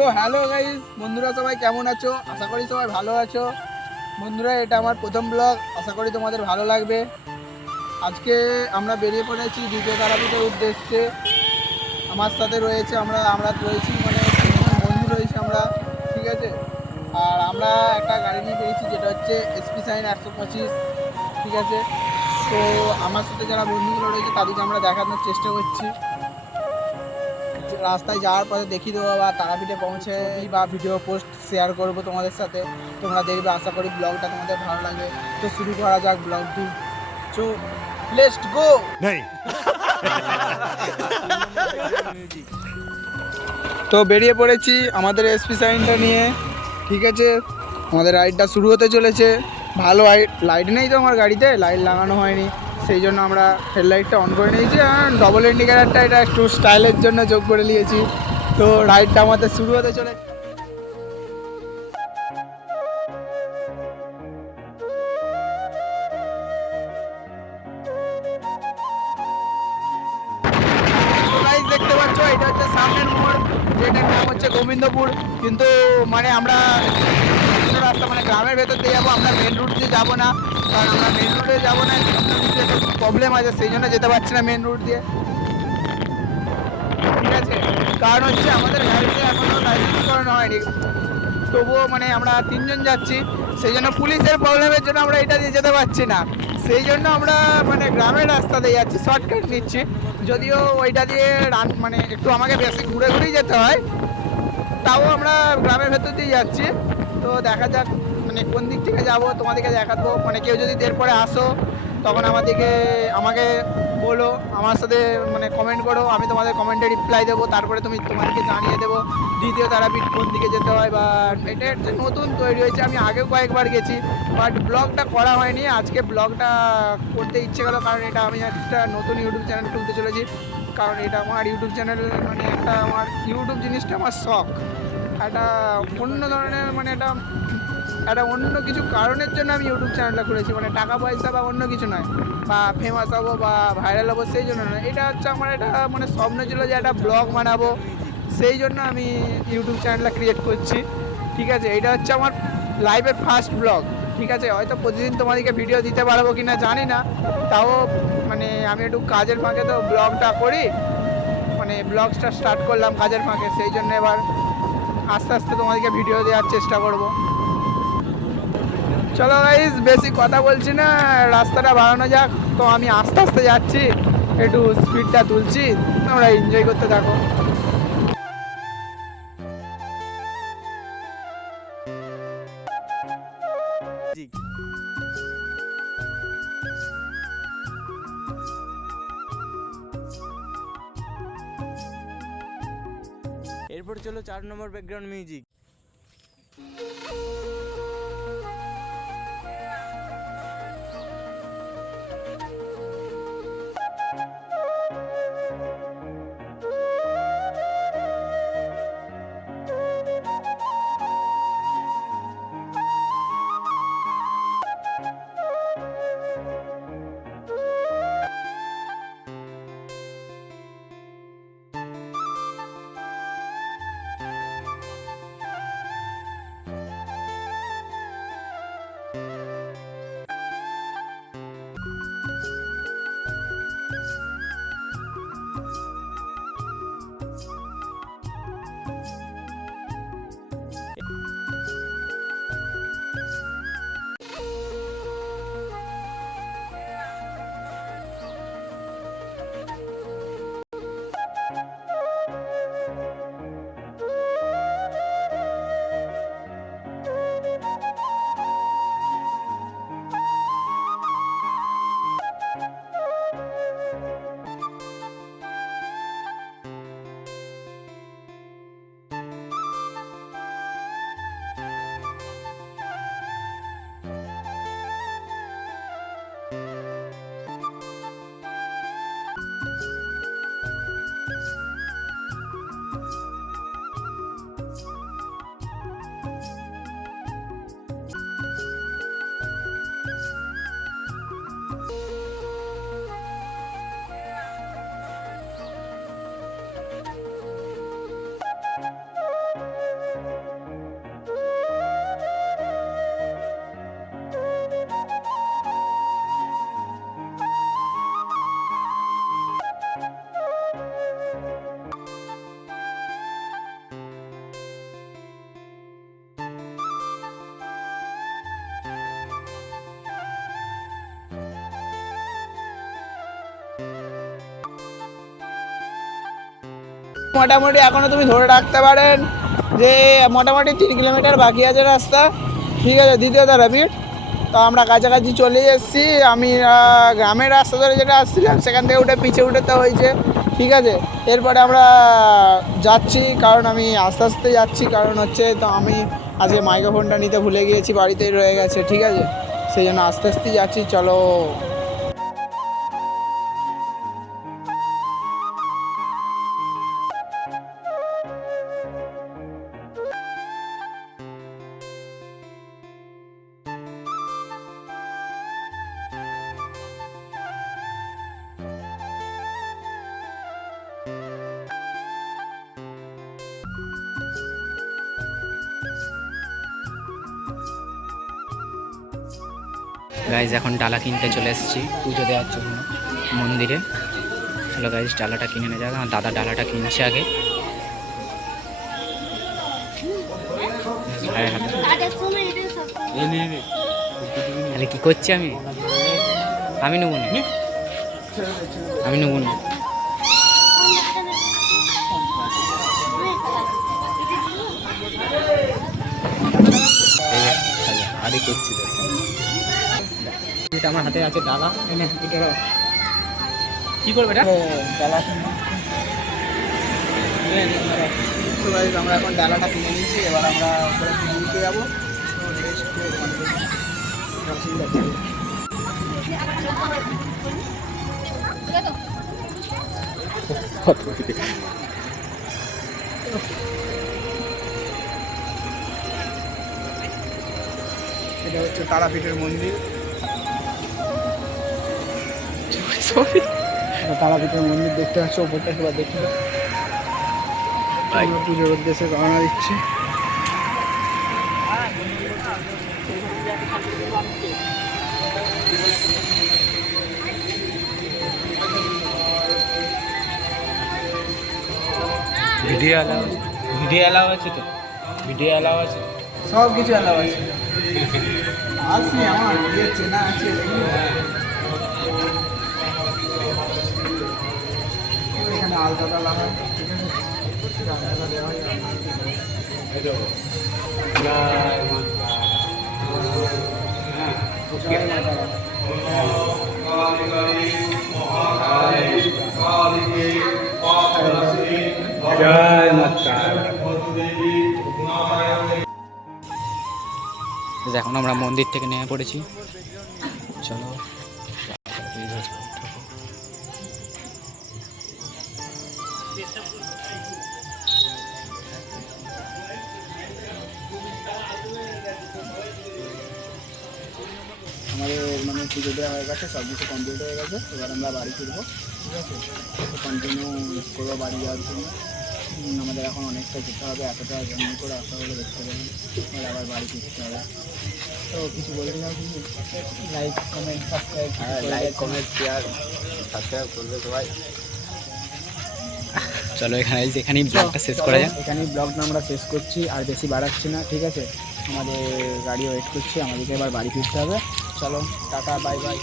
তো hello guys, বন্ধুরা সবাই কেমন আছো? আশা করি সবাই ভালো আছো। বন্ধুরা, এটা আমার প্রথম ব্লগ, আশা করি তোমাদের ভালো লাগবে। আজকে আমরা বেরিয়ে পড়েছি দ্বিতীয় তারাপীঠের উদ্দেশ্যে। আমার সাথে রয়েছে আমরা আমরা রয়েছি মানে তিনজন বন্ধু রয়েছি আমরা, ঠিক আছে। আর আমরা একটা গাড়ি নিয়ে বেরিয়েছি যেটা হচ্ছে এসপি সাইন 125, ঠিক আছে। তো আমার সাথে যারা বন্ধুগুলো রয়েছে তাদেরকে আমরা দেখানোর চেষ্টা করছি। রাস্তায় যাওয়ার পথে দেখিয়ে দেবো বা তারাপীঠে পৌঁছে বা ভিডিও পোস্ট শেয়ার করব তোমাদের সাথে, তোমরা দেখবে। আশা করি ব্লগটা তোমাদের ভালো লাগে। তো শুরু করা যাক ব্লগটি। তো লেটস গো। তো বেরিয়ে পড়েছি আমাদের এসপি সাইনটা নিয়ে, ঠিক আছে। আমাদের রাইডটা শুরু হতে চলেছে। ভালো লাইট নেই তো আমার গাড়িতে, লাইট লাগানো হয়নি, সেই জন্য আমরা হেডলাইটটা অন করে নিয়েছি। আর ডবল ইন্ডিকেটারটা এটা একটু স্টাইলের জন্য যোগ করে নিয়েছি। তো রাইডটা আমাদের শুরু হতে চলেছে। দেখতে পাচ্ছ এটা হচ্ছে সামনের মোড়, যেটার নাম হচ্ছে গোবিন্দপুর। কিন্তু মানে আমরা রাস্তা মানে গ্রামের ভেতর দিয়ে যাবো, আমরা মেন রুট দিয়ে যাবো না। কারণ আমরা মেন রুটে যাবো না, প্রবলেম আছে, সেই জন্য যেতে পারছি না মেন রুট দিয়ে, ঠিক আছে। কারণ হচ্ছে আমাদের গাড়িতে এখনও লাইসেন্স করানো হয়নি, তবুও মানে আমরা তিনজন যাচ্ছি, সেই জন্য পুলিশের প্রবলেমের জন্য আমরা এটা দিয়ে যেতে পারছি না। সেই জন্য আমরা মানে গ্রামের রাস্তা দিয়ে যাচ্ছি, শর্টকাট নিচ্ছি। যদিও ওইটা দিয়ে মানে একটু আমাকে বেশি ঘুরে ঘুরেই যেতে হয়, তাও আমরা গ্রামের ভেতর দিয়ে যাচ্ছি। তো দেখা যাক মানে কোন দিক থেকে যাব, তোমাদেরকে দেখাবো। মানে কেউ যদি এরপরে আসো তখন আমাকে বলো, আমার সাথে মানে কমেন্ট করো, আমি তোমাদের কমেন্টে রিপ্লাই দেবো। তারপরে তোমাদেরকে জানিয়ে দেবো দ্বিতীয় তারাপীঠ কোন দিকে যেতে হয়। বা এটা একটা নতুন তৈরি হয়েছে, আমি আগেও কয়েকবার গেছি, বাট ব্লগটা করা হয়নি। আজকে ব্লগটা করতে ইচ্ছে গেলো, কারণ এটা আমি একটা নতুন ইউটিউব চ্যানেল খুলতে চলেছি। কারণ এটা আমার ইউটিউব চ্যানেল, মানে একটা আমার ইউটিউব জিনিসটা আমার শখ। একটা অন্য ধরনের মানে একটা অন্য কিছু কারণের জন্য আমি ইউটিউব চ্যানেলটা খুলেছি, মানে টাকা পয়সা বা অন্য কিছু নয়, বা ফেমাস হবো বা ভাইরাল হবো সেই জন্য নয়। এটা হচ্ছে আমার একটা মানে স্বপ্ন ছিল যে একটা ব্লগ বানাবো, সেই জন্য আমি ইউটিউব চ্যানেলটা ক্রিয়েট করছি, ঠিক আছে। এটা হচ্ছে আমার লাইফের ফার্স্ট ব্লগ, ঠিক আছে। হয়তো প্রতিদিন তোমাদেরকে ভিডিও দিতে পারবো কি না জানি না, তাও মানে আমি একটু কাজের ফাঁকে তো ব্লগটা করি, মানে ব্লগটা স্টার্ট করলাম কাজের ফাঁকে, সেই জন্য এবার আস্তে আস্তে তোমাদেরকে ভিডিও দেওয়ার চেষ্টা করব। চলো গাইস, বেশি কথা বলছি না, রাস্তাটা বাড়ানো যাক। তো আমি আস্তে আস্তে যাচ্ছি, একটু স্পিডটা তুলছি, তোমরা এনজয় করতে থাকো। এরপর চলো 4 নম্বর ব্যাকগ্রাউন্ড মিউজিক। মোটামুটি এখনও তুমি ধরে রাখতে পারেন যে মোটামুটি 3 কিলোমিটার বাকি আছে রাস্তা, ঠিক আছে, দ্বিতীয় তারাপীঠ। তো আমরা কাছাকাছি চলে এসেছি। আমি গ্রামের রাস্তা ধরে যেটা আসছিলাম সেখান থেকে উঠে পিছিয়ে উঠতে হয়েছে, ঠিক আছে। এরপরে আমরা যাচ্ছি, কারণ আমি আস্তে আস্তে যাচ্ছি, কারণ হচ্ছে তো আমি আজকে মাইক্রোফোনটা নিতে ভুলে গিয়েছি, বাড়িতেই রয়ে গেছে, ঠিক আছে, সেই জন্য আস্তে আস্তে যাচ্ছি। চলো। গাইজ এখন ডালা কিনতে চলে এসেছি পুজো দেওয়ার জন্য মন্দিরে। চলো গাইজ ডালাটা কিনে নিয়ে যাবে। আমার দাদা ডালাটা কিনছে আগে। তাহলে কি করছি আমি? আমি নেবো না, আমি নেবো না। আরে করছি এটা আমার হাতে আছে ডালা। কি করবে এটা? ডালা আমরা এখন ডালাটা কিনে নিয়েছি, এবার আমরা দিতে যাবো। এটা হচ্ছে তারাপীঠের মন্দির। তারাপীঠের মন্দির দেখতে পাচ্ছ, ওপরটা সবাই দেখতে পুজোর উদ্দেশ্যে রওনা দিচ্ছি। ভিডিও অ্যালাউ আছে তো? ভিডিও অ্যালাউ আছে? সব কিছু অ্যালাউ আছে। আসি আমার ইয়ে চেনা আছে। এখানে আলতা টালা হয়, ঠিক আছে, আলতা দেওয়া হয়। এখন আমরা মন্দির থেকে নেমে পড়েছি। চলো। আমাদের মানে পুজো দেওয়া হয়ে গেছে, সব কিছু কমপ্লিট হয়ে গেছে। এবার আমরা বাড়ি ফিরবো, ঠিক আছে, কন্টিনিউ করবো বাড়ি যাওয়ার জন্য। আমাদের এখন অনেকটা যেতে হবে, এতটা জার্নি করে আসা হলে দেখতে পাবেন, এবার আবার বাড়ি ফিরতে হবে। তো কিছু বলে দিলাম, like comment subscribe, like comment share subscribe করবে সবাই। চলো এখানেই ব্লগটা শেষ করা যায়। এখানেই ব্লগটা আমরা শেষ করছি, আর বেশি বাড়াচ্ছি না, ঠিক আছে। আমাদের গাড়ি ওয়েট করছে, আমাদেরকে এবার বাড়ি ফিরতে হবে। চলো, টাটা, বাই বাই।